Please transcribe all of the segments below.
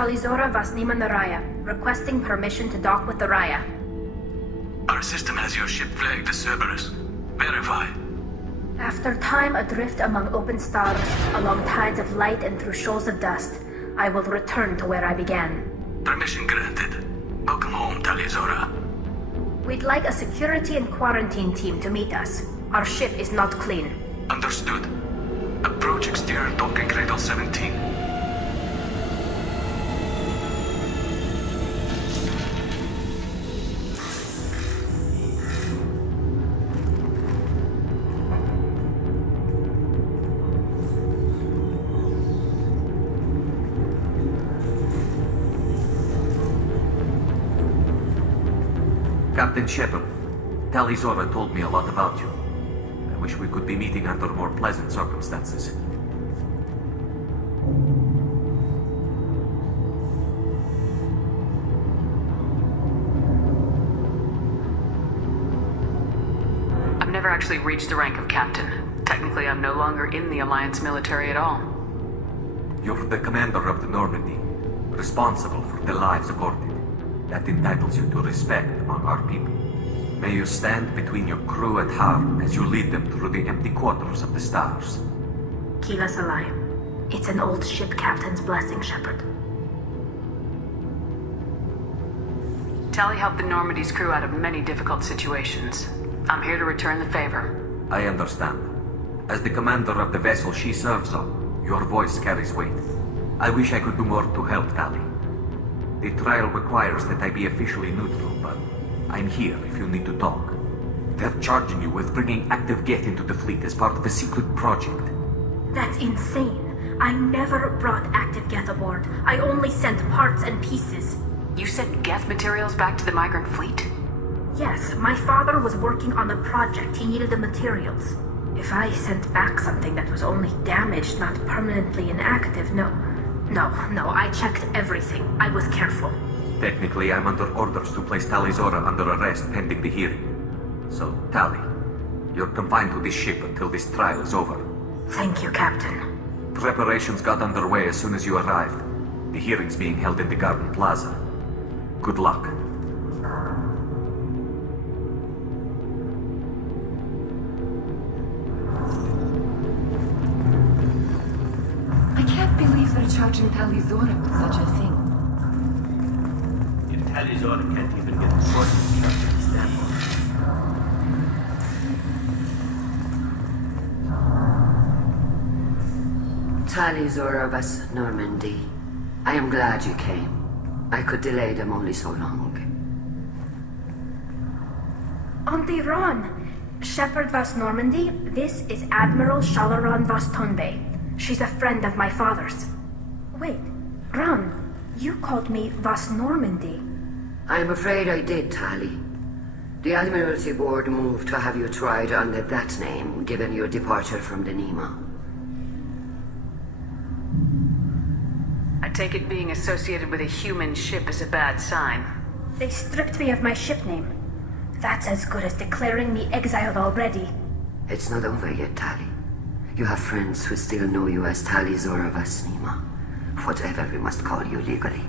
Talizora Vasnima Naraya, requesting permission to dock with the Raya. Our system has your ship flagged as Cerberus. Verify. After time adrift among open stars, along tides of light and through shoals of dust, I will return to where I began. Permission granted. Welcome home, Talizora. We'd like a security and quarantine team to meet us. Our ship is not clean. Understood. Approach exterior docking cradle 17. Captain Shepard, Talizora told me a lot about you. I wish we could be meeting under more pleasant circumstances. I've never actually reached the rank of captain. Technically, I'm no longer in the Alliance military at all. You're the commander of the Normandy, responsible for the lives accorded. That entitles you to respect among our people. May you stand between your crew and harm as you lead them through the empty quarters of the stars. Keep us alive. It's an old ship captain's blessing, Shepard. Tali helped the Normandy's crew out of many difficult situations. I'm here to return the favor. I understand. As the commander of the vessel she serves on, your voice carries weight. I wish I could do more to help Tali. The trial requires that I be officially neutral, but I'm here if you need to talk. They're charging you with bringing active Geth into the fleet as part of a secret project. That's insane. I never brought active Geth aboard. I only sent parts and pieces. You sent Geth materials back to the migrant fleet? Yes, my father was working on a project. He needed the materials. If I sent back something that was only damaged, not permanently inactive, no, I checked everything. I was careful. Technically, I'm under orders to place Talizora under arrest pending the hearing. So, Tali, you're confined to this ship until this trial is over. Thank you, Captain. Preparations got underway as soon as you arrived. The hearing's being held in the Garden Plaza. Good luck. I can't believe they're charging Talizora with such a thing. Talizor can't even get the forces shut to stand on. Talizor of us, Normandy. I am glad you came. I could delay them only so long. Auntie Ron! Shepard Vas Normandy, this is Admiral Shalaran Vas Tonbe. She's a friend of my father's. Wait, Ron, you called me Vas Normandy. I'm afraid I did, Tali. The Admiralty Board moved to have you tried under that name, given your departure from the Nima. I take it being associated with a human ship is a bad sign. They stripped me of my ship name. That's as good as declaring me exiled already. It's not over yet, Tali. You have friends who still know you as Talizor of Vas Nima. Whatever we must call you legally.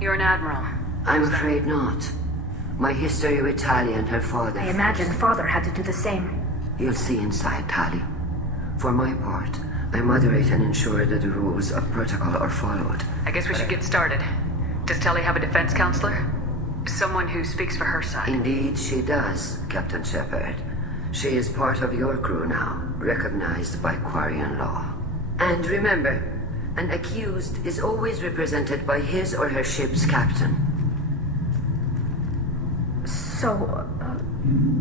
You're an admiral. I'm afraid not. My history with Tali and her father... I imagine father had to do the same. You'll see inside, Tali. For my part, I moderate and ensure that the rules of protocol are followed. I guess we should get started. Does Tali have a defense counselor? Someone who speaks for her side. Indeed, she does, Captain Shepard. She is part of your crew now, recognized by Quarian law. And remember, an accused is always represented by his or her ship's captain. So,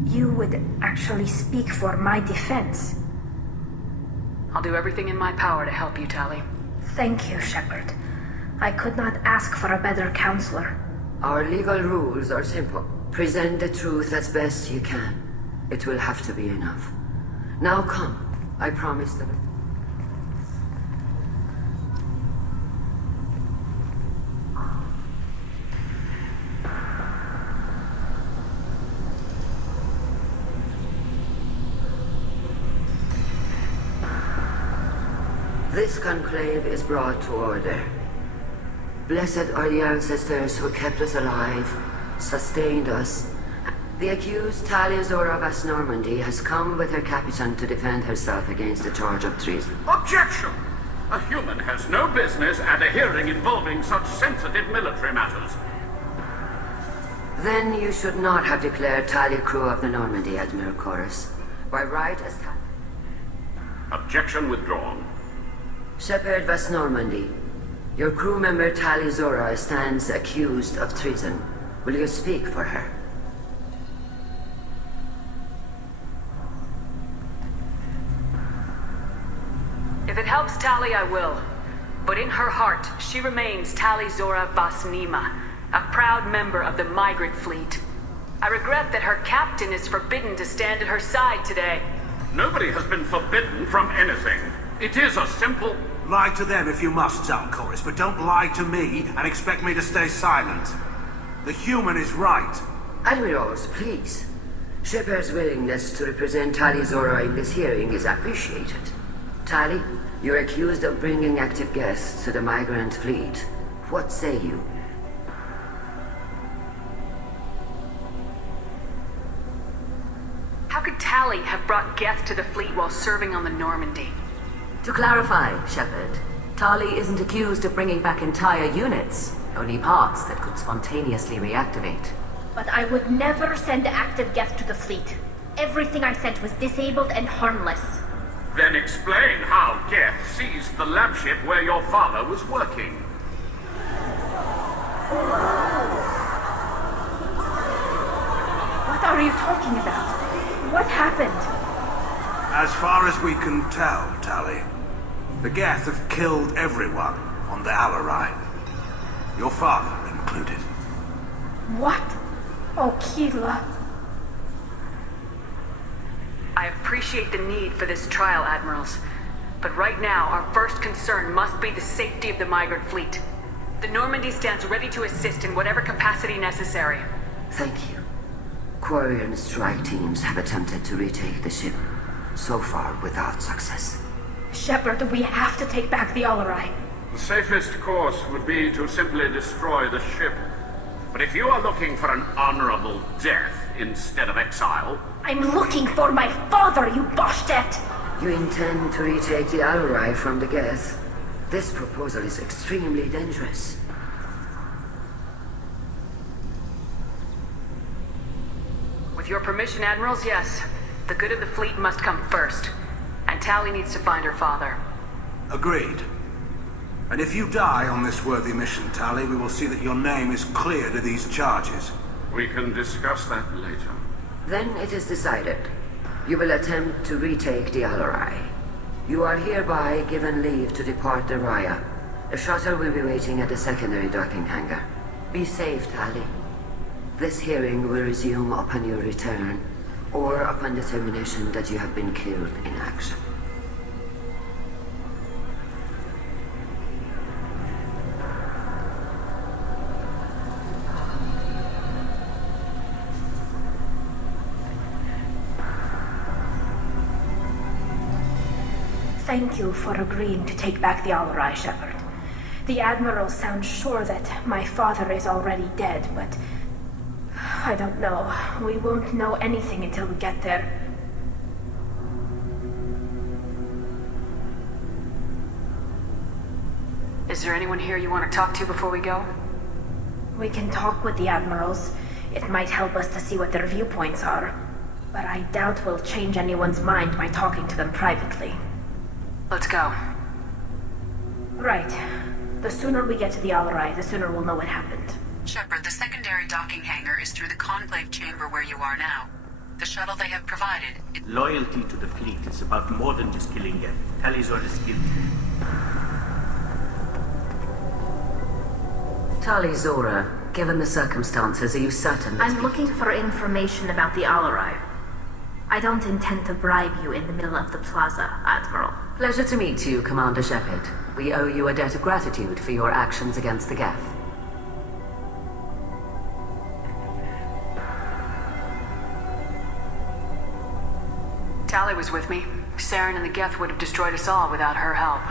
you would actually speak for my defense? I'll do everything in my power to help you, Tali. Thank you, Shepard. I could not ask for a better counselor. Our legal rules are simple. Present the truth as best you can. It will have to be enough. Now come. I promise that... This conclave is brought to order. Blessed are the ancestors who kept us alive, sustained us. The accused Talizor of Vas Normandy has come with her captain to defend herself against the charge of treason. Objection! A human has no business at a hearing involving such sensitive military matters. Then you should not have declared Tali crew of the Normandy, Admiral Chorus. By right as Objection withdrawn. Shepard Vas Normandy, your crew member Tali Zora stands accused of treason. Will you speak for her? If it helps Tali, I will. But in her heart, she remains Talizora Vas Nima, a proud member of the migrant fleet. I regret that her captain is forbidden to stand at her side today. Nobody has been forbidden from anything. It is a simple... Lie to them if you must, Zalcoris, but don't lie to me and expect me to stay silent. The human is right. Admirals, please. Shepard's willingness to represent Tali Zora in this hearing is appreciated. Tali, you're accused of bringing active guests to the migrant fleet. What say you? How could Tali have brought Geth to the fleet while serving on the Normandy? To clarify, Shepard, Tali isn't accused of bringing back entire units, only parts that could spontaneously reactivate. But I would never send active Geth to the fleet. Everything I sent was disabled and harmless. Then explain how Geth seized the lab ship where your father was working. What are you talking about? What happened? As far as we can tell, Tali, the Geth have killed everyone on the Alarai. Your father included. What? Oh, Keela. I appreciate the need for this trial, Admirals. But right now, our first concern must be the safety of the migrant fleet. The Normandy stands ready to assist in whatever capacity necessary. Thank you. Quarian strike teams have attempted to retake the ship, so far without success. Shepard, we have to take back the Alarai. The safest course would be to simply destroy the ship. But if you are looking for an honorable death instead of exile... I'm looking for my father, you Boshtet! You intend to retake the Alarai from the Geth? This proposal is extremely dangerous. With your permission, Admirals, yes. The good of the fleet must come first. And Tali needs to find her father. Agreed. And if you die on this worthy mission, Tali, we will see that your name is cleared of these charges. We can discuss that later. Then it is decided. You will attempt to retake the Alarai. You are hereby given leave to depart the Raya. The shuttle will be waiting at the secondary docking hangar. Be safe, Tali. This hearing will resume upon your return, or upon determination that you have been killed in action. Thank you for agreeing to take back the Alarai, Shepard. The Admiral sounds sure that my father is already dead, but I don't know. We won't know anything until we get there. Is there anyone here you want to talk to before we go? We can talk with the Admirals. It might help us to see what their viewpoints are. But I doubt we'll change anyone's mind by talking to them privately. Let's go. Right. The sooner we get to the Alarai, the sooner we'll know what happened. Shepard, the secondary docking hangar is through the conclave chamber where you are now. The shuttle they have provided... Loyalty to the fleet is about more than just killing Geth. Tali Zora is guilty. Tali Zora, given the circumstances, are you certain that... I'm looking for information about the Alarai. I don't intend to bribe you in the middle of the plaza, Admiral. Pleasure to meet you, Commander Shepard. We owe you a debt of gratitude for your actions against the Geth. Tali was with me. Saren and the Geth would have destroyed us all without her help.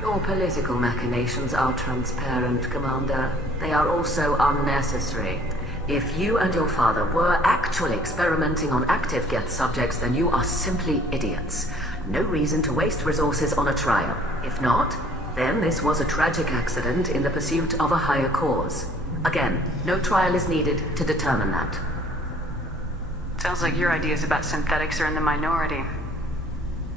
Your political machinations are transparent, Commander. They are also unnecessary. If you and your father were actually experimenting on active Geth subjects, then you are simply idiots. No reason to waste resources on a trial. If not, then this was a tragic accident in the pursuit of a higher cause. Again, no trial is needed to determine that. Sounds like your ideas about synthetics are in the minority.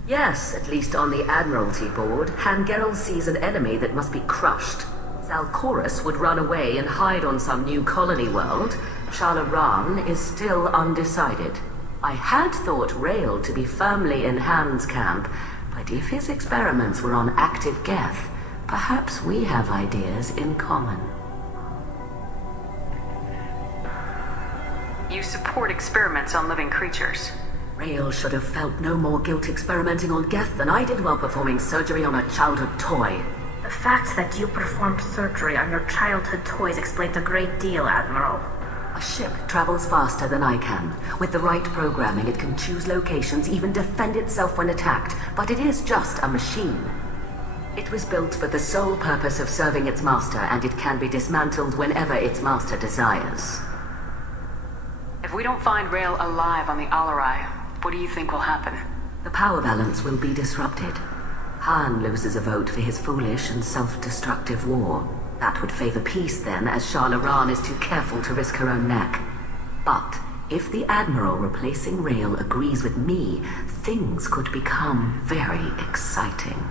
Yes, at least on the Admiralty board, Hangerel sees an enemy that must be crushed. Zalcorus would run away and hide on some new colony world. Shalaran is still undecided. I had thought Rael to be firmly in Han's camp, but if his experiments were on active Geth, perhaps we have ideas in common. You support experiments on living creatures. Rael should have felt no more guilt experimenting on Geth than I did while performing surgery on a childhood toy. The fact that you performed surgery on your childhood toys explains a great deal, Admiral. A ship travels faster than I can. With the right programming, it can choose locations, even defend itself when attacked, but it is just a machine. It was built for the sole purpose of serving its master, and it can be dismantled whenever its master desires. If we don't find Rael alive on the Alarai, what do you think will happen? The power balance will be disrupted. Han loses a vote for his foolish and self-destructive war. That would favor peace then, as Shalaran is too careful to risk her own neck. But if the Admiral replacing Rael agrees with me, things could become very exciting.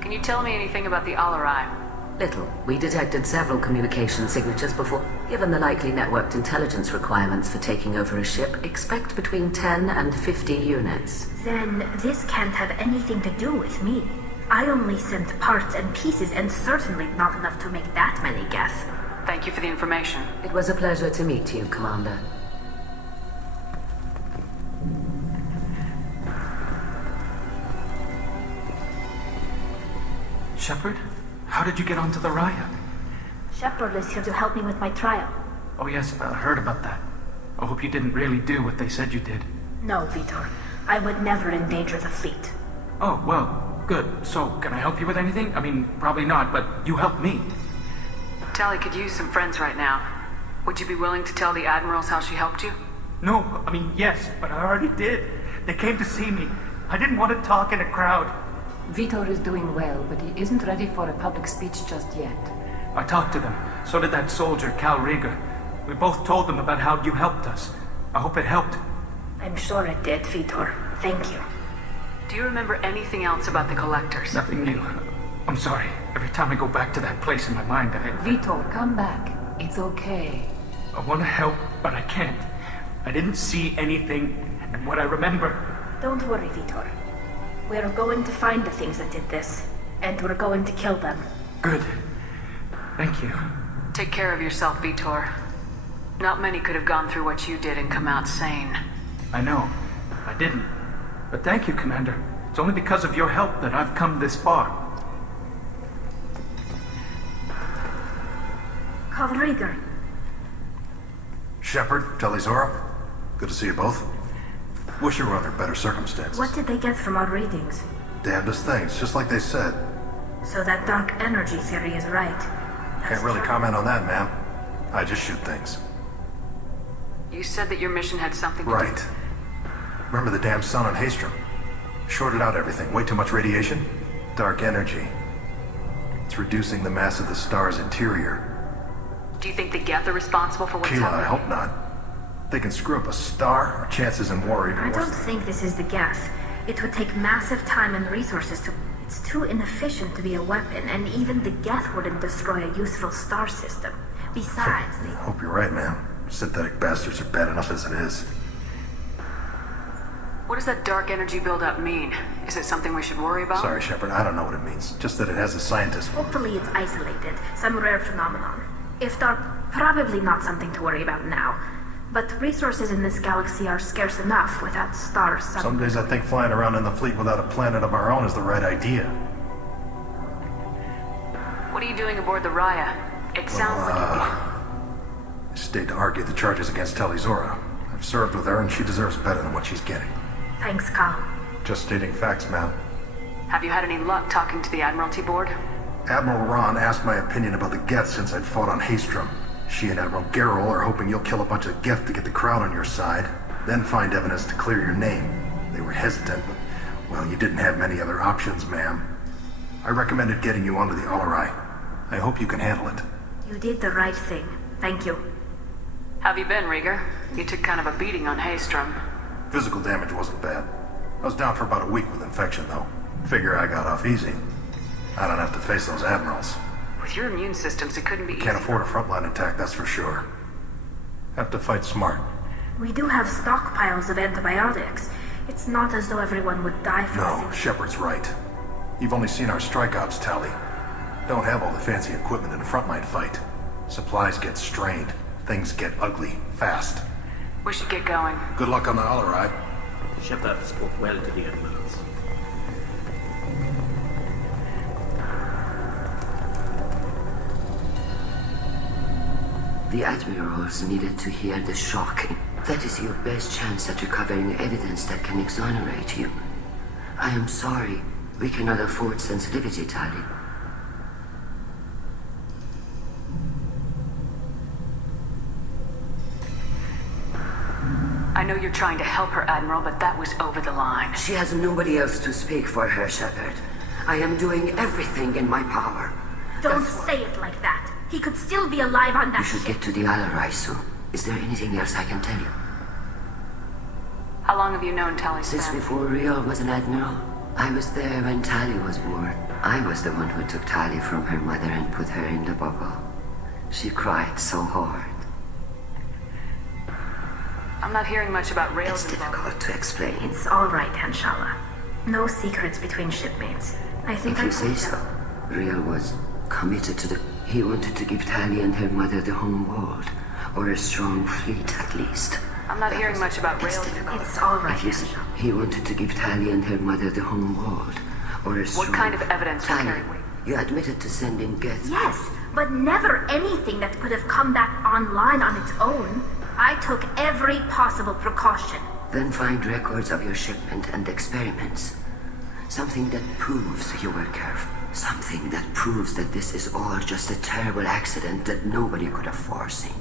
Can you tell me anything about the Alarai? Little. We detected several communication signatures before. Given the likely networked intelligence requirements for taking over a ship, expect between 10 and 50 units. Then this can't have anything to do with me. I only sent parts and pieces, and certainly not enough to make that many Geth. Thank you for the information. It was a pleasure to meet you, Commander. Shepard? How did you get onto the Raya? Shepard is here to help me with my trial. Oh yes, I heard about that. I hope you didn't really do what they said you did. No, Vitor. I would never endanger the fleet. Oh, well, good. So, can I help you with anything? I mean, probably not, but you helped me. Tali could use some friends right now. Would you be willing to tell the Admirals how she helped you? No, I mean, yes, but I already did. They came to see me. I didn't want to talk in a crowd. Vitor is doing well, but he isn't ready for a public speech just yet. I talked to them. So did that soldier, Cal Rieger. We both told them about how you helped us. I hope it helped. I'm sure it did, Vitor. Thank you. Do you remember anything else about the Collectors? Nothing new. I'm sorry. Every time I go back to that place in my mind, Vitor, come back. It's okay. I want to help, but I can't. I didn't see anything, and what I remember... Don't worry, Vitor. We're going to find the things that did this, and we're going to kill them. Good. Thank you. Take care of yourself, Vitor. Not many could have gone through what you did and come out sane. I know. I didn't. But thank you, Commander. It's only because of your help that I've come this far. Carl Rieger. Shepard, Tali'Zorah. Good to see you both. Wish you were under better circumstances. What did they get from our readings? Damnedest things, just like they said. So that dark energy theory is right. Can't really comment on that, ma'am. I just shoot things. You said that your mission had something to do... Right. Remember the damn sun on Haestrom? Shorted out everything. Way too much radiation? Dark energy. It's reducing the mass of the star's interior. Do you think the Geth are responsible for what's Keela, I happening? hope not. They can screw up a star, our chances in war are even I worse. don't think this is the Geth. It would take massive time and resources to... It's too inefficient to be a weapon, and even the Geth wouldn't destroy a useful star system. Besides, they... Hope you're right, ma'am. Synthetic bastards are bad enough as it is. What does that dark energy buildup mean? Is it something we should worry about? Sorry, Shepard, I don't know what it means. Just that it has a scientist. Hopefully it's isolated, some rare phenomenon. If dark, probably not something to worry about now. But resources in this galaxy are scarce enough without stars. Some days I think flying around in the fleet without a planet of our own is the right idea. What are you doing aboard the Raya? It sounds like... I stayed to argue the charges against Tali'Zorah. I've served with her and she deserves better than what she's getting. Thanks, Carl. Just stating facts, ma'am. Have you had any luck talking to the Admiralty Board? Admiral Ron asked my opinion about the Geth since I'd fought on Haestrom. She and Admiral Garrel are hoping you'll kill a bunch of Geth to get the crowd on your side, then find evidence to clear your name. They were hesitant, but, well, you didn't have many other options, ma'am. I recommended getting you onto the Alarai. I hope you can handle it. You did the right thing. Thank you. How have you been, Rieger? You took kind of a beating on Haestrom. Physical damage wasn't bad. I was down for about a week with infection, though. Figure I got off easy. I don't have to face those admirals. With your immune systems, it couldn't be easy. Can't afford a frontline attack, that's for sure. Have to fight smart. We do have stockpiles of antibiotics. It's not as though everyone would die from No, Shepard's right. You've only seen our strike ops tally. Don't have all the fancy equipment in a frontline fight. Supplies get strained. Things get ugly, fast. We should get going. Good luck on the Alarai. Shepard spoke well to the admirals. The admirals needed to hear the shock. That is your best chance at recovering evidence that can exonerate you. I am sorry. We cannot afford sensitivity, Tali. I know you're trying to help her, Admiral, but that was over the line. She has nobody else to speak for her, Shepard. I am doing everything in my power. Don't say it like that. He could still be alive on that You should ship. get to the Alarai soon. Is there anything else I can tell you? How long have you known Tali Since Span? before Riel was an admiral. I was there when Tali was born. I was the one who took Tali from her mother and put her in the bubble. She cried so hard. I'm not hearing much about rails It's involved. difficult to explain. It's all right, Anshala. No secrets between shipmates. I think If I you say told so. you. Riel was committed to the... He wanted to give Tali and her mother the home world. Or a strong fleet, at least. I'm not hearing much about It's rails difficult. involved. It's all right, If you say, Anshala. he wanted to give Tali and her mother the home world. Or a strong... What kind of evidence would Tali, carry weight? you admitted to sending Geth. Yes, but never anything that could have come back online on its own. I took every possible precaution. Then find records of your shipment and experiments. Something that proves you were careful. Something that proves that this is all just a terrible accident that nobody could have foreseen.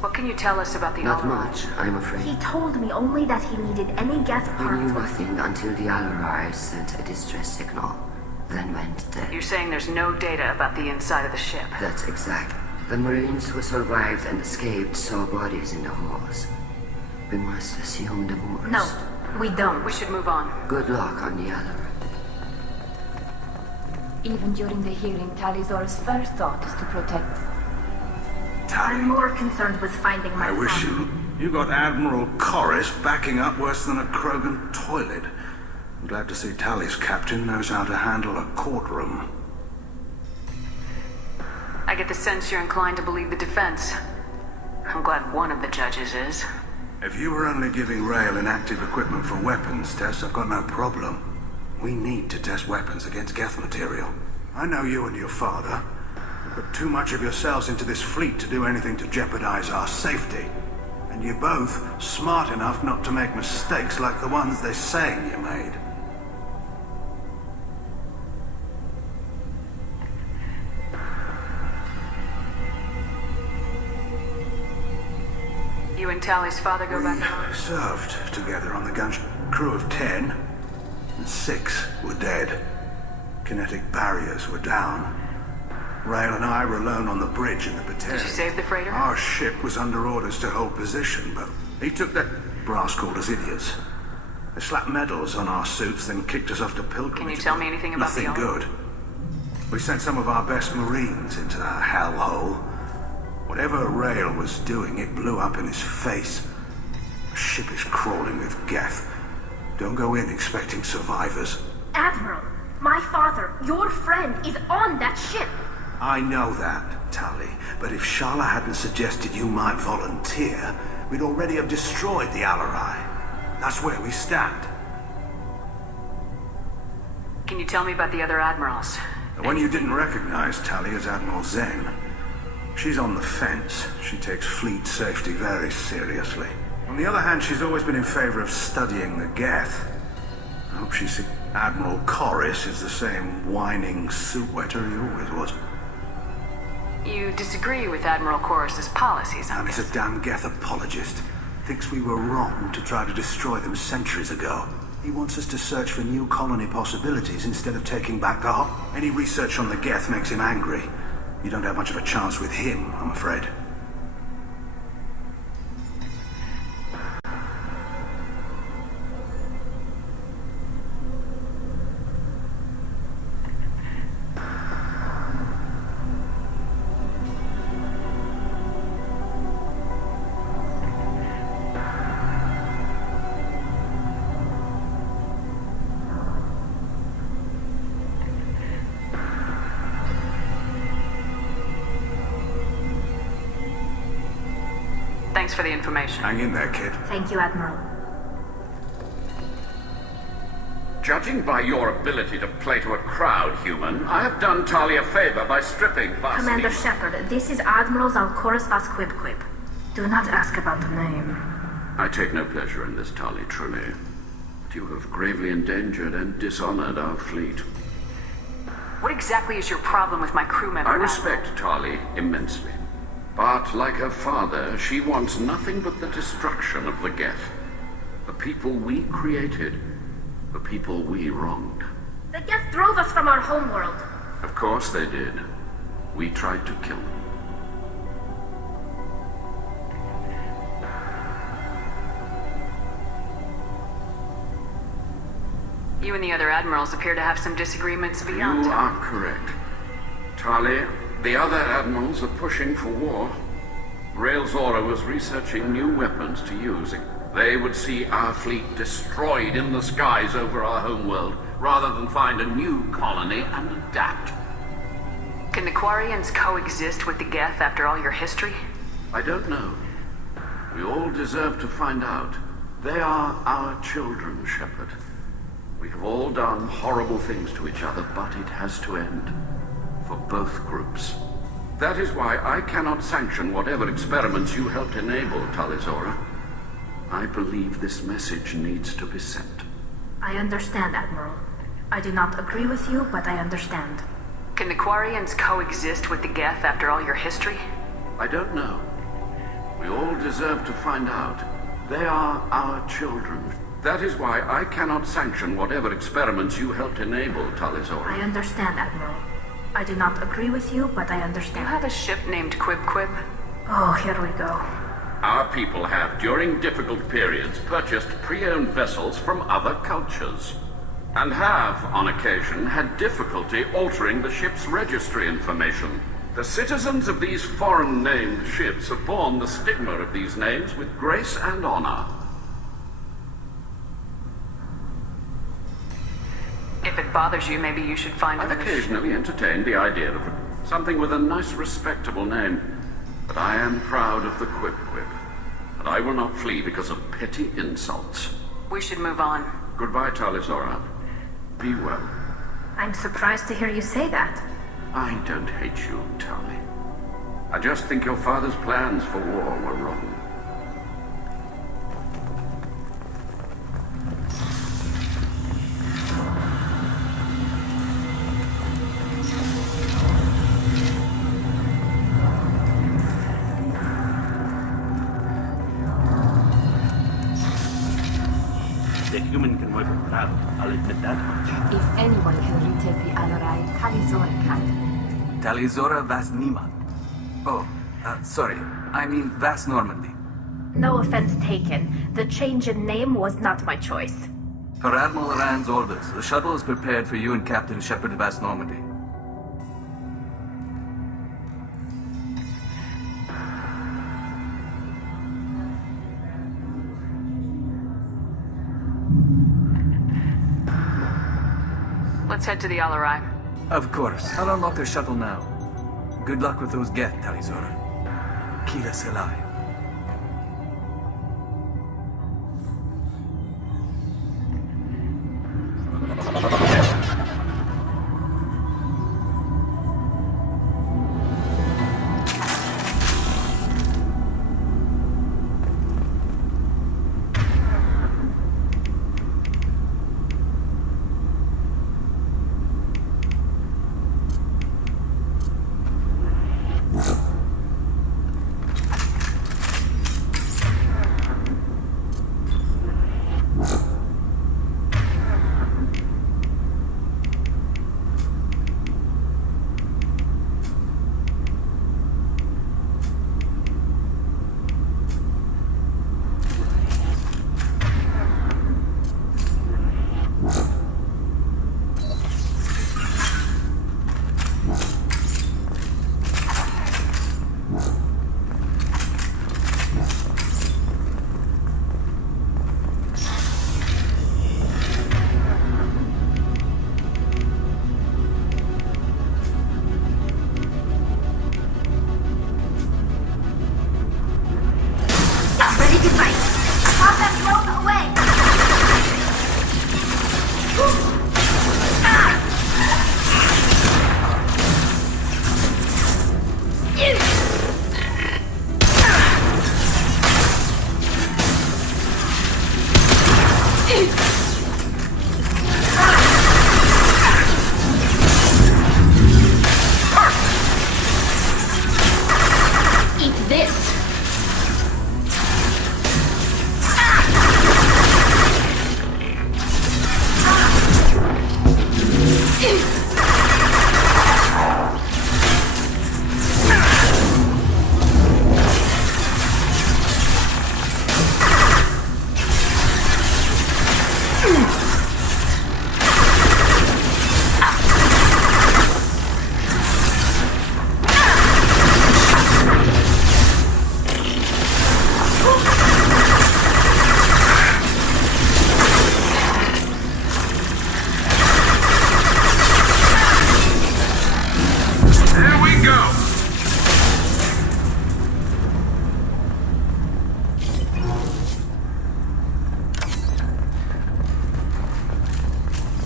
What can you tell us about the Not Alarai? much, I'm afraid. He told me only that he needed any Geth We knew parts. nothing until the Alarai sent a distress signal. then went dead. You're saying there's no data about the inside of the ship? That's exact. The Marines who survived and escaped saw bodies in the halls. We must assume the worst. No, we don't. We should move on. Good luck on the Alaran. Even during the hearing, Tali'Zorah's first thought is to protect. I'm more concerned with finding my I wish father. you got Admiral Corris backing up worse than a Krogan toilet. I'm glad to see Tali's captain knows how to handle a courtroom. I get the sense you're inclined to believe the defense. I'm glad one of the judges is. If you were only giving Rael inactive equipment for weapons tests, I've got no problem. We need to test weapons against Geth material. I know you and your father. You put too much of yourselves into this fleet to do anything to jeopardize our safety. And you're both smart enough not to make mistakes like the ones they're saying you made. You and Tali's father go back home? We served together on the gunship. Crew of 10, and 6 were dead. Kinetic barriers were down. Rael and I were alone on the bridge in the Batarian. Did you save the freighter? Our ship was under orders to hold position, but he took that brass called us idiots. They slapped medals on our suits, then kicked us off to pilgrimage. Can you tell me anything about Nothing the good. We sent some of our best Marines into that hellhole. Whatever Rael was doing, it blew up in his face. The ship is crawling with Geth. Don't go in expecting survivors. Admiral, my father, your friend, is on that ship. I know that, Tali, but if Shala hadn't suggested you might volunteer, we'd already have destroyed the Alarai. That's where we stand. Can you tell me about the other admirals? The one you didn't recognize, Tali, is Admiral Zen. She's on the fence. She takes fleet safety very seriously. On the other hand, she's always been in favor of studying the Geth. I hope she sees Admiral Corris is the same whining suit wetter he always was. You disagree with Admiral Corris's policies, And he's a damn Geth apologist. Thinks we were wrong to try to destroy them centuries ago. He wants us to search for new colony possibilities instead of taking back the hop. Any research on the Geth makes him angry. You don't have much of a chance with him, I'm afraid. Thanks for the information. Hang in there, kid. Thank you, Admiral. Judging by your ability to play to a crowd, human, I have done Tali a favor by stripping Vasnima. Commander Shepard, this is Admiral Zalkoris Vasquibquib. Do not ask about the name. I take no pleasure in this, Tali, truly. But you have gravely endangered and dishonored our fleet. What exactly is your problem with my crew member? I respect Tali immensely. But, like her father, she wants nothing but the destruction of the Geth. The people we created. The people we wronged. The Geth drove us from our homeworld. Of course they did. We tried to kill them. You and the other admirals appear to have some disagreements beyond. You are correct. Tali, the other admirals are pushing for war. Rael Zora was researching new weapons to use. They would see our fleet destroyed in the skies over our homeworld, rather than find a new colony and adapt. Can the Quarians coexist with the Geth after all your history? I don't know. We all deserve to find out. They are our children, Shepard. We have all done horrible things to each other, but it has to end. For both groups. That is why I cannot sanction whatever experiments you helped enable, Tali'Zorah. I believe this message needs to be sent. I understand, Admiral. I do not agree with you, but I understand. Can the Quarians coexist with the Geth after all your history? I don't know. We all deserve to find out. They are our children. That is why I cannot sanction whatever experiments you helped enable, Talizora. I understand, Admiral. I do not agree with you, but I understand. You have a ship named Quib-Quib? Oh, here we go. Our people have, during difficult periods, purchased pre-owned vessels from other cultures, and have, on occasion, had difficulty altering the ship's registry information. The citizens of these foreign-named ships have borne the stigma of these names with grace and honor. If it bothers you, maybe you should find I've another occasionally entertained the idea of something with a nice, respectable name. But I am proud of the Quib-Quib, and I will not flee because of petty insults. We should move on. Goodbye, Talizora. Be well. I'm surprised to hear you say that. I don't hate you, Tali. I just think your father's plans for war were wrong. The human can work with Proud, I'll admit that much. If anyone can retake the Alarai, Talizora can. Talizora Vas Nima. Oh, sorry. I mean Vas Normandy. No offense taken. The change in name was not my choice. Per Admiral Rand's orders, the shuttle is prepared for you and Captain Shepard Vas Normandy. Let's head to the Alarai. Of course. I'll unlock the shuttle now. Good luck with those Geth, Talizora. Kila Selai.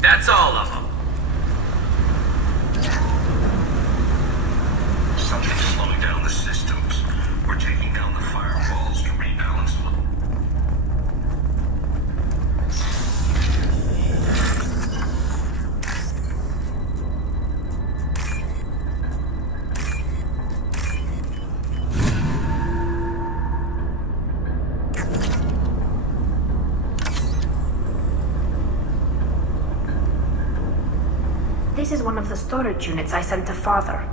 That's all of them. Something's slowing down the systems. We're taking down the firewalls to rebalance them. This is one of the storage units I sent to Father.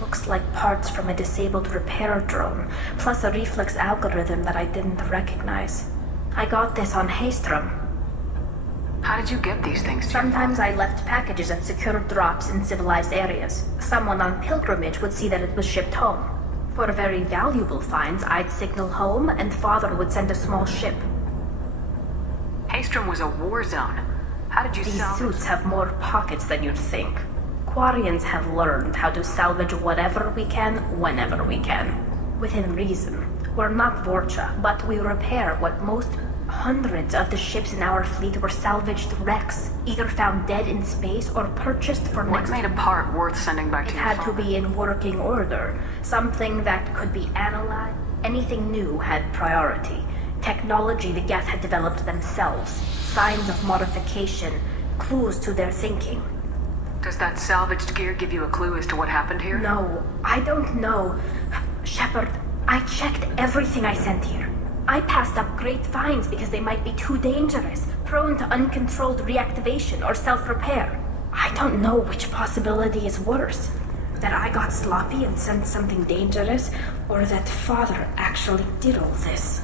Looks like parts from a disabled repair drone, plus a reflex algorithm that I didn't recognize. I got this on Haystrom. How did you get these things? Sometimes I left packages at secure drops in civilized areas. Someone on pilgrimage would see that it was shipped home. For very valuable finds, I'd signal home, and Father would send a small ship. Haystrom was a war zone. How did you These suits have more pockets than you'd think. Quarians have learned how to salvage whatever we can, whenever we can. Within reason. We're not Vorcha, but we repair what most hundreds of the ships in our fleet were salvaged wrecks, either found dead in space or purchased for What made a part worth sending back to It your had father? to be in working order. Something that could be analyzed. Anything new had priority. Technology the Geth had developed themselves. Signs of modification. Clues to their thinking. Does that salvaged gear give you a clue as to what happened here? No, I don't know. Shepard, I checked everything I sent here. I passed up great finds because they might be too dangerous, prone to uncontrolled reactivation or self-repair. I don't know which possibility is worse. That I got sloppy and sent something dangerous, or that Father actually did all this.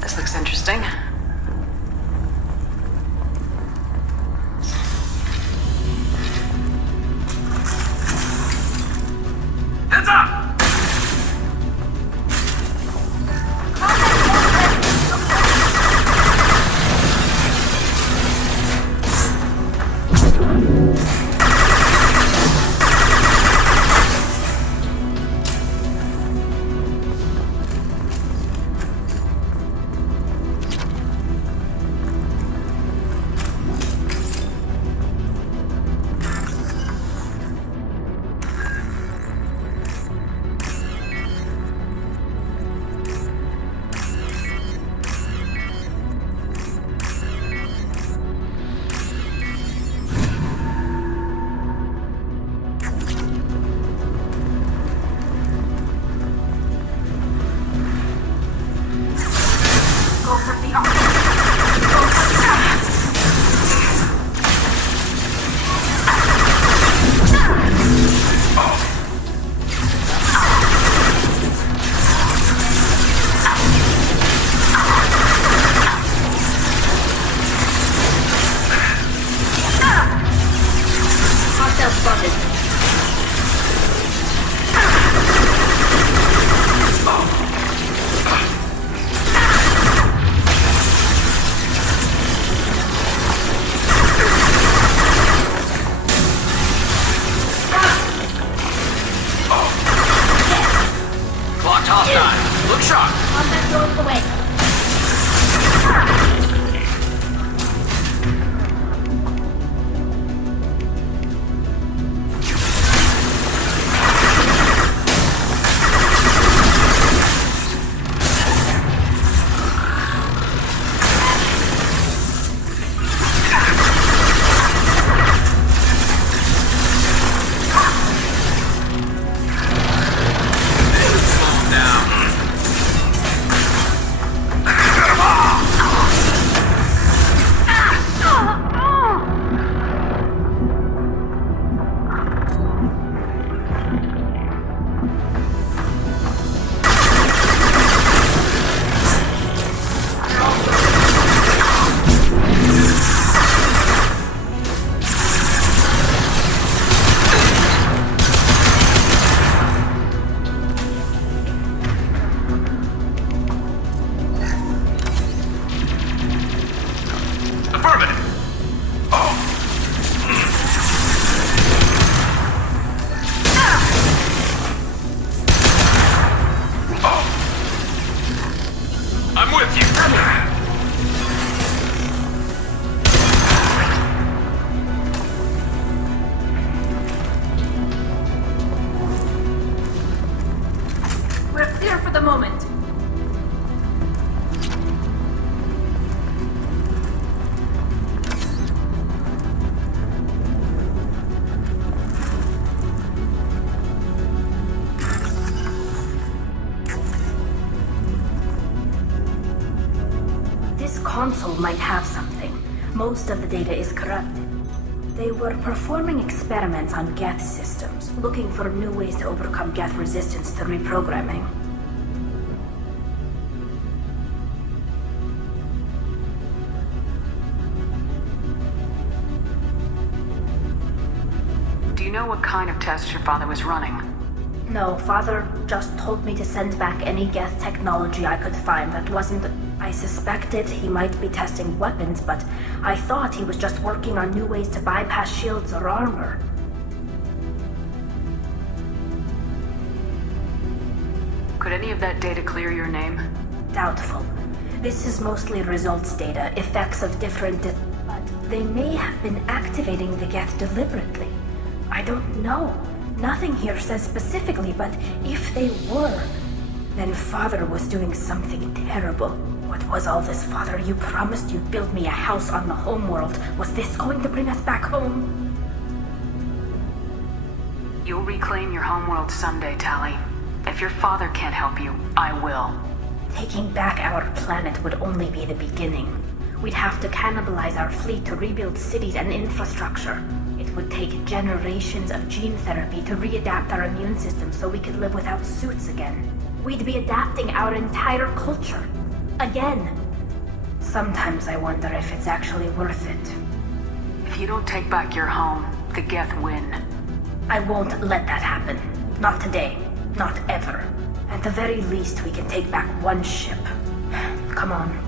This looks interesting. Heads up! console might have something. Most of the data is corrupted. They were performing experiments on Geth systems, looking for new ways to overcome Geth resistance to reprogramming. Do you know what kind of tests your father was running? No, Father just told me to send back any Geth technology I could find that wasn't... I suspected he might be testing weapons, but I thought he was just working on new ways to bypass shields or armor. Could any of that data clear your name? Doubtful. This is mostly results data, effects of different... but they may have been activating the Geth deliberately. I don't know. Nothing here says specifically, but if they were, then Father was doing something terrible. What was all this, Father? You promised you'd build me a house on the homeworld. Was this going to bring us back home? You'll reclaim your homeworld someday, Tali. If your father can't help you, I will. Taking back our planet would only be the beginning. We'd have to cannibalize our fleet to rebuild cities and infrastructure. It would take generations of gene therapy to readapt our immune system so we could live without suits again. We'd be adapting our entire culture. Again. Sometimes I wonder if it's actually worth it. If you don't take back your home, the Geth win. I won't let that happen. Not today. Not ever. At the very least, we can take back one ship. Come on.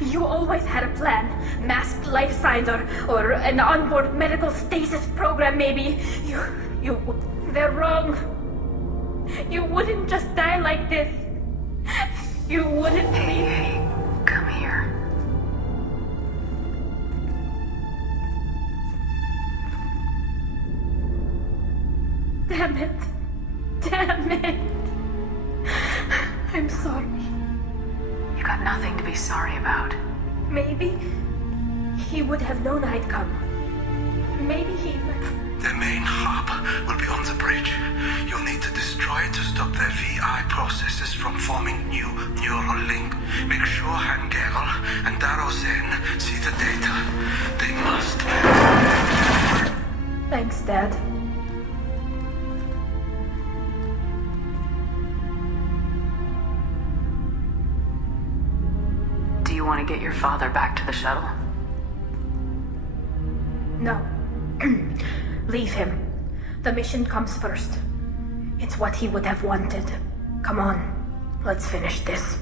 You always had a plan. Masked life signs or an onboard medical stasis program, maybe. They're wrong. You wouldn't just die like this. You wouldn't leave. Hey, come here. Damn it. Damn it. I'm sorry. You got nothing to be sorry about. Maybe he would have known I'd come. Maybe he... The main hub will be on the bridge. You'll need to destroy it to stop their VI processes from forming new neural link. Make sure Hangerel and Daro Zen see the data. They must. Thanks, Dad. Do you want to get your father back to the shuttle? No. Leave him. The mission comes first. It's what he would have wanted. Come on, let's finish this.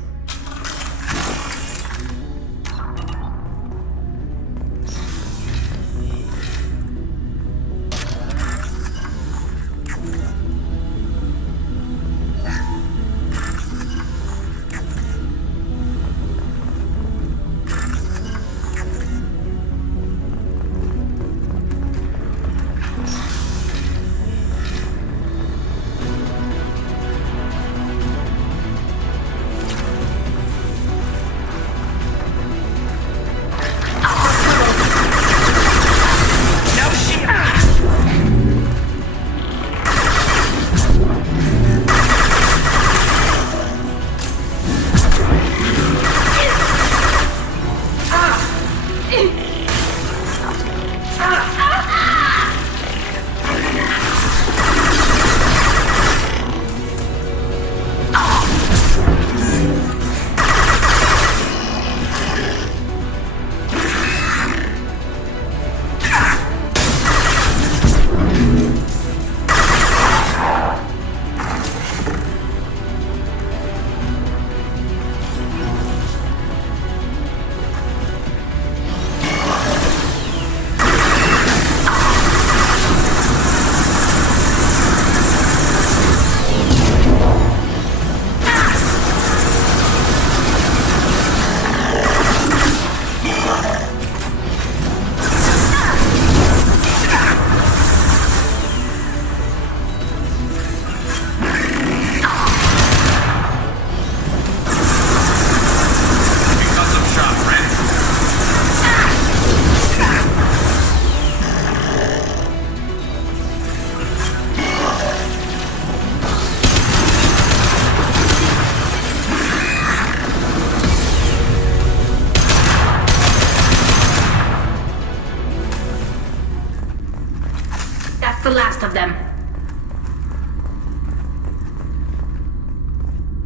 The last of them.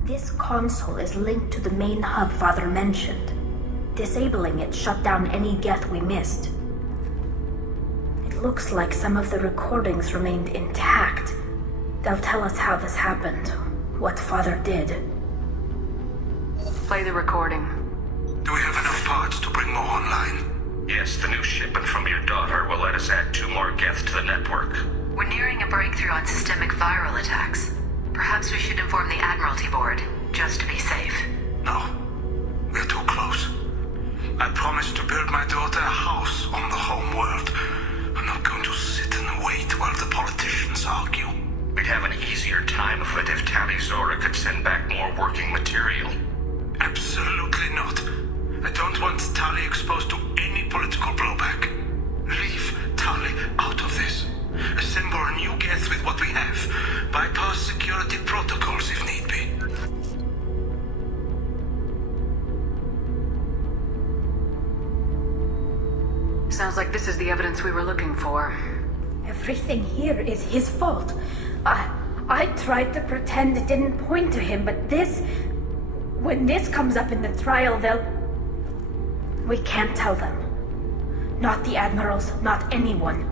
This console is linked to the main hub Father mentioned. Disabling it shut down any Geth we missed. It looks like some of the recordings remained intact. They'll tell us how this happened, what Father did. Play the recording. Do we have enough parts to bring more online? Yes, the new shipment from your daughter will let us add 2 more Geth to the network. We're nearing a breakthrough on systemic viral attacks. Perhaps we should inform the Admiralty Board, just to be safe. No. We're too close. I promised to build my daughter a house on the home world. I'm not going to sit and wait while the politicians argue. We'd have an easier time of it if Tali Zora could send back more working material. Absolutely not. I don't want Tali exposed to any political blowback. Leave Tali out of this. Assemble a new Geth with what we have. Bypass security protocols if need be. Sounds like this is the evidence we were looking for. Everything here is his fault. I tried to pretend it didn't point to him, but this... When this comes up in the trial, they'll... We can't tell them. Not the admirals, not anyone.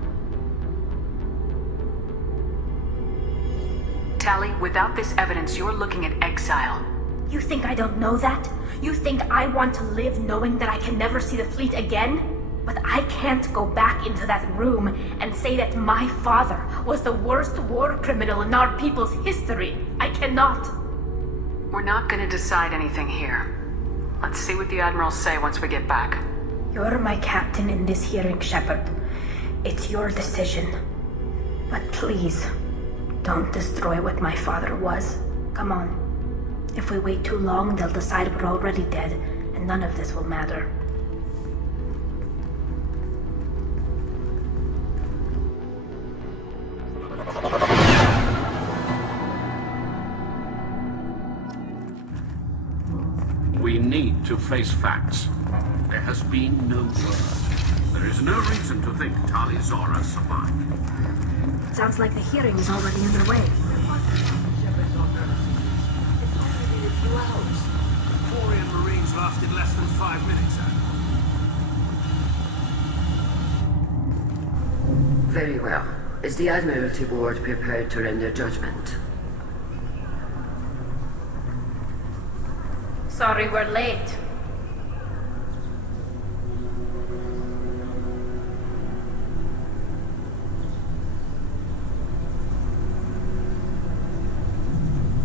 Tali, without this evidence, you're looking at exile. You think I don't know that? You think I want to live knowing that I can never see the fleet again? But I can't go back into that room and say that my father was the worst war criminal in our people's history. I cannot. We're not gonna decide anything here. Let's see what the Admirals say once we get back. You're my captain in this hearing, Shepard. It's your decision. But please, don't destroy what my father was. Come on. If we wait too long, they'll decide we're already dead, and none of this will matter. We need to face facts. There has been no word. There is no reason to think Tali Zora survived. Sounds like the hearing is already underway. Quarian Marines lasted less than 5 minutes. Very well. Is the Admiralty Board prepared to render judgment? Sorry we're late.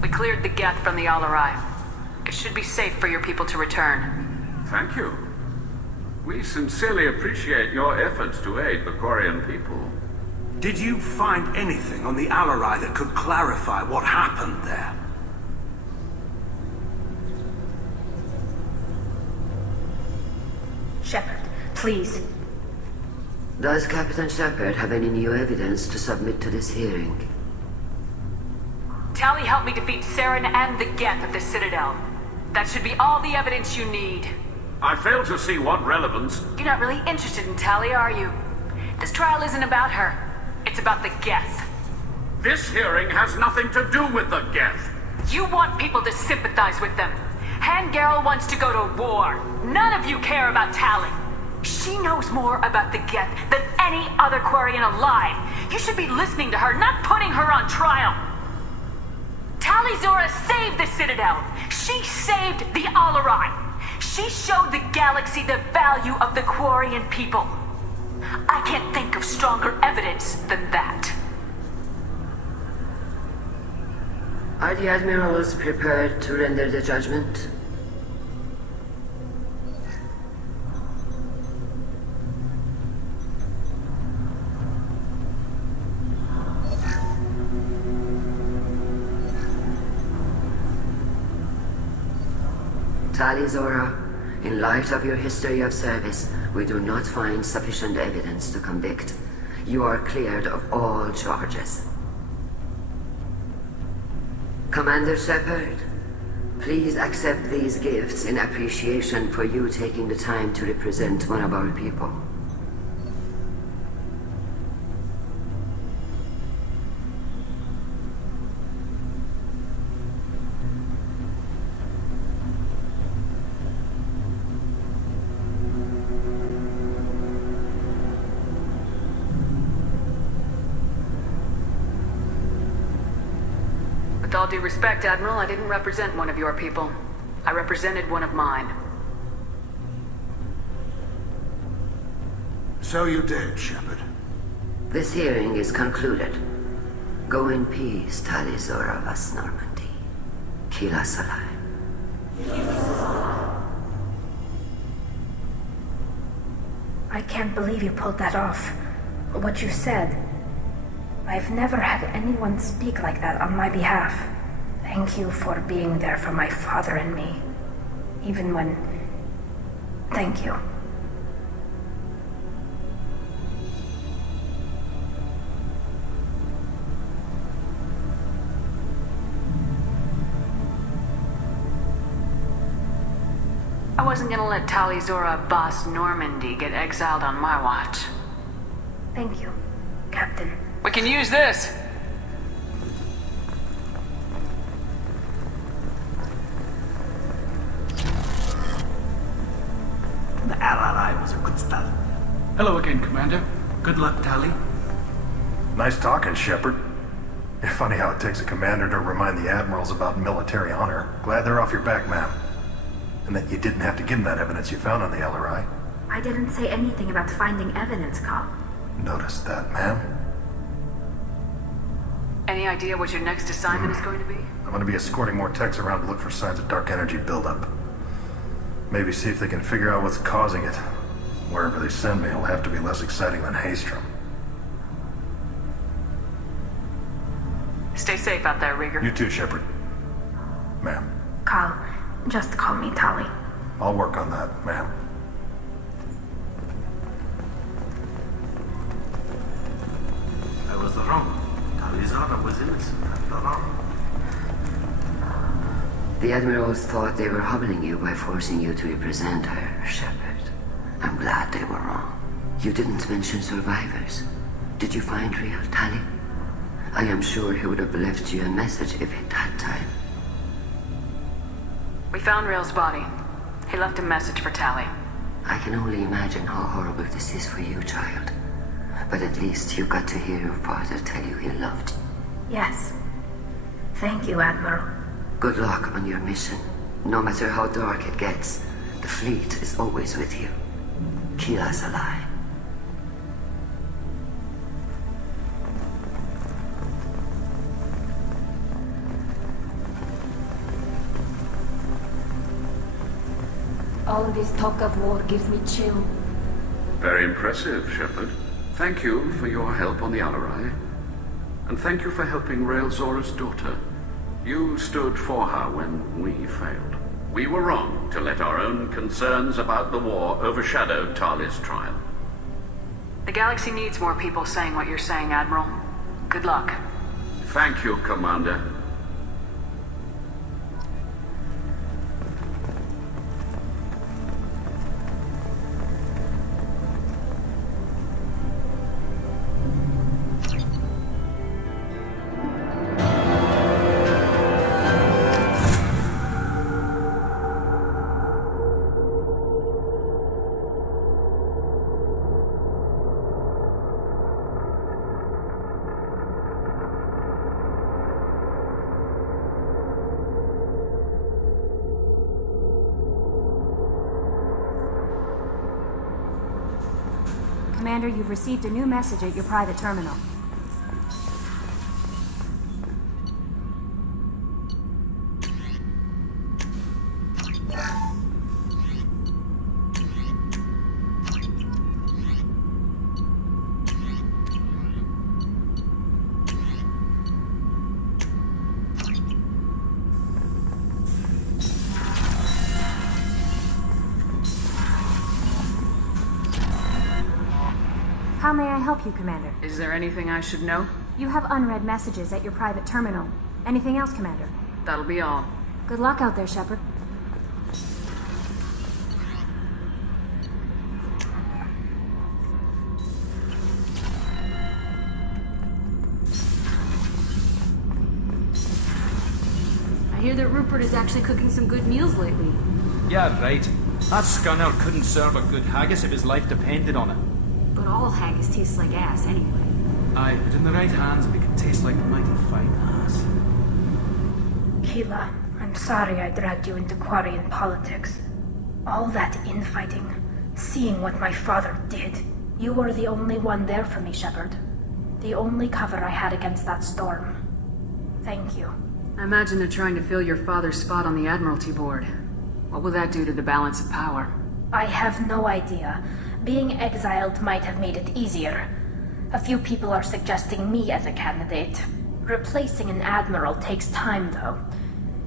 We cleared the Geth from the Al-Arai. It should be safe for your people to return. Thank you. We sincerely appreciate your efforts to aid the Quarian people. Did you find anything on the Al-Arai that could clarify what happened there? Shepard, please. Does Captain Shepard have any new evidence to submit to this hearing? Tali helped me defeat Saren and the Geth at the Citadel. That should be all the evidence you need. I fail to see what relevance. You're not really interested in Tali, are you? This trial isn't about her. It's about the Geth. This hearing has nothing to do with the Geth. You want people to sympathize with them. Han Garel wants to go to war. None of you care about Tali. She knows more about the Geth than any other Quarian alive. You should be listening to her, not putting her on trial. Tali Zora saved the Citadel. She saved the Al-Arai. She showed the galaxy the value of the Quarian people. I can't think of stronger evidence than that. Are the Admirals prepared to render the judgment? Tali Zora, in light of your history of service, we do not find sufficient evidence to convict. You are cleared of all charges. Commander Shepard, please accept these gifts in appreciation for you taking the time to represent one of our people. With all due respect, Admiral, I didn't represent one of your people. I represented one of mine. So you did, Shepard. This hearing is concluded. Go in peace, Tali Zora Vas Normandy. Kila Salai. I can't believe you pulled that off. What you said. I've never had anyone speak like that on my behalf. Thank you for being there for my father and me. Even when... Thank you. I wasn't gonna let Tali Zora Vas Normandy get exiled on my watch. Thank you, Captain. We can use this! The Al-Arai was a good stuff. Hello again, Commander. Good luck, Tali. Nice talking, Shepard. It's funny how it takes a commander to remind the admirals about military honor. Glad they're off your back, ma'am. And that you didn't have to give them that evidence you found on the LRI. I didn't say anything about finding evidence, Cal. Noticed that, ma'am. Any idea what your next assignment is going to be? I'm gonna be escorting more techs around to look for signs of dark energy buildup. Maybe see if they can figure out what's causing it. Wherever they send me, it'll have to be less exciting than Haystrom. Stay safe out there, Rieger. You too, Shepard. Ma'am. Cal, just call me Tali. I'll work on that, ma'am. I was wrong. Tali Zora was innocent after all. The Admirals thought they were humbling you by forcing you to represent her, Shepard. I'm glad they were wrong. You didn't mention survivors. Did you find real Tali? I am sure he would have left you a message if he'd had time. We found Rail's body. He left a message for Tali. I can only imagine how horrible this is for you, child. But at least you got to hear your father tell you he loved you. Yes. Thank you, Admiral. Good luck on your mission. No matter how dark it gets, the fleet is always with you. Keela's alive. All this talk of war gives me chill. Very impressive, Shepard. Thank you for your help on the LRI. And thank you for helping Rail Zora's daughter. You stood for her when we failed. We were wrong to let our own concerns about the war overshadow Tali's trial. The galaxy needs more people saying what you're saying, Admiral. Good luck. Thank you, Commander. Commander, you've received a new message at your private terminal. How may I help you, Commander? Is there anything I should know? You have unread messages at your private terminal. Anything else, Commander? That'll be all. Good luck out there, Shepard. I hear that Rupert is actually cooking some good meals lately. Yeah, right. That scunner couldn't serve a good haggis if his life depended on it. But all haggis tastes like ass anyway. Aye, but in the right hands it can taste like mighty fine ass. Keela, I'm sorry I dragged you into Quarian politics. All that infighting, seeing what my father did. You were the only one there for me, Shepard. The only cover I had against that storm. Thank you. I imagine they're trying to fill your father's spot on the Admiralty Board. What will that do to the balance of power? I have no idea. Being exiled might have made it easier. A few people are suggesting me as a candidate. Replacing an admiral takes time, though.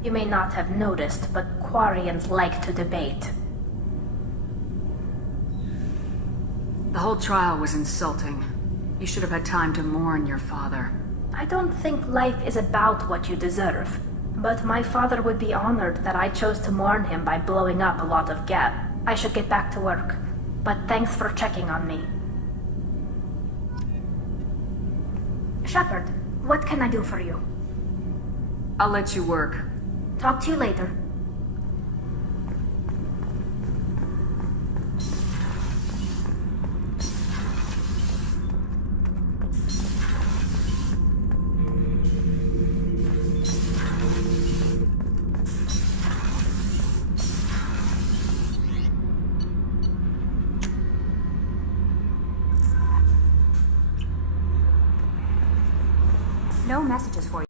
You may not have noticed, but Quarians like to debate. The whole trial was insulting. You should have had time to mourn your father. I don't think life is about what you deserve. But my father would be honored that I chose to mourn him by blowing up a lot of Geth. I should get back to work. But thanks for checking on me. Shepard, what can I do for you? I'll let you work. Talk to you later. no messages for you.